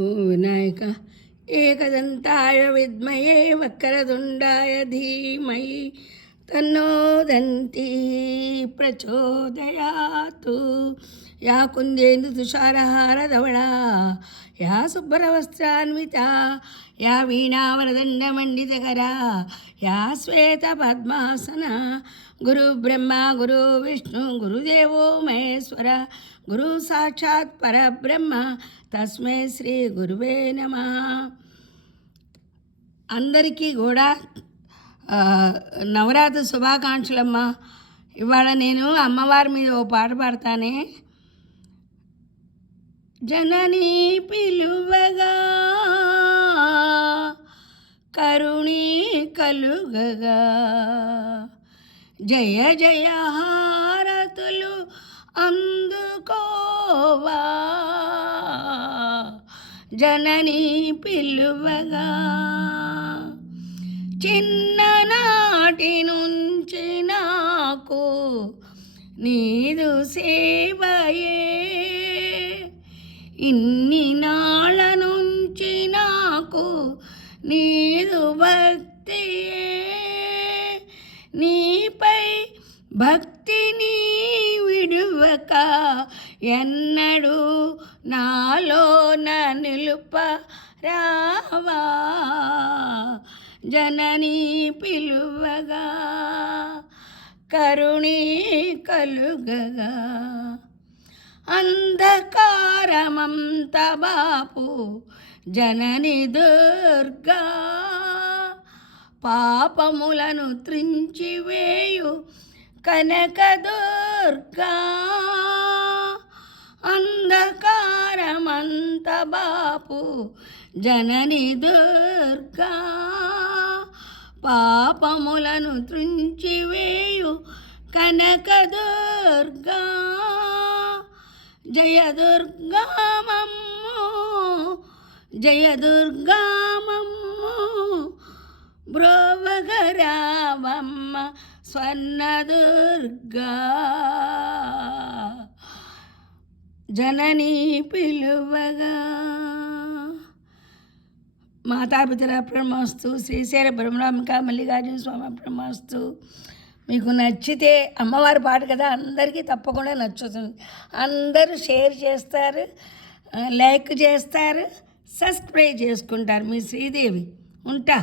ఓ వినాయక ఏకదంతాయ విద్మయే వక్రతుండాయ ధీమహి తన్నో దంతి ప్రచోదయాతు. Yeah కుందేందు తుషారహార ధవళా yeah శుభ్రవస్త్రాన్వితా yeah వీణావరదండమండితకరా yeah శ్వేత పద్మాసన. గురు బ్రహ్మ గురు విష్ణు గురుదేవో మహేశ్వర గురు సాక్షాత్ పరబ్రహ్మ తస్మై శ్రీ గురువే నమః. అందరికీ కూడా నవరాత్రి శుభాకాంక్షలమ్మ. ఇవాళ నేను అమ్మవారి మీద ఓ పాట పాడతానే. జననీ పిలువగా కరుణీ కలుగగా జయ జయ హారతులు అందుకోవా. జననీ పిలువగా చిన్ననాటి నుంచి నాకు నీదు సేవయే, ఇన్ని నాళ్ళ నుంచి నాకు నీదు భక్తియే. నీపై భక్తిని విడువక ఎన్నడూ నాలోన నిలుపరావా. జననీ పిలువగా కరుణీ కలుగగా అంధకారమంత బాపు జనని దుర్గా. పాపములను త్రించివేయు కనక దుర్గా. అంధకారమంత బాపు జనని దుర్గా. పాపములను త్రించివేయు కనక దుర్గా. జయ దుర్గా మమ్ము జయ దుర్గా మమ్ము బ్రోవగరావమ్మ స్వర్ణ దుర్గా. జననీ పిలువగా మాతాపితర బ్రహ్మస్తు. శ్రీశైల బ్రహ్మరాంబిక మల్లికార్జున స్వామి బ్రహ్మస్తు. మీకు నచ్చితే అమ్మవారి పాట కదా, అందరికీ తప్పకుండా నచ్చుతుంది. అందరూ షేర్ చేస్తారు, లైక్ చేస్తారు, సబ్స్క్రైబ్ చేసుకుంటారు. మీ శ్రీదేవి. ఉంటా.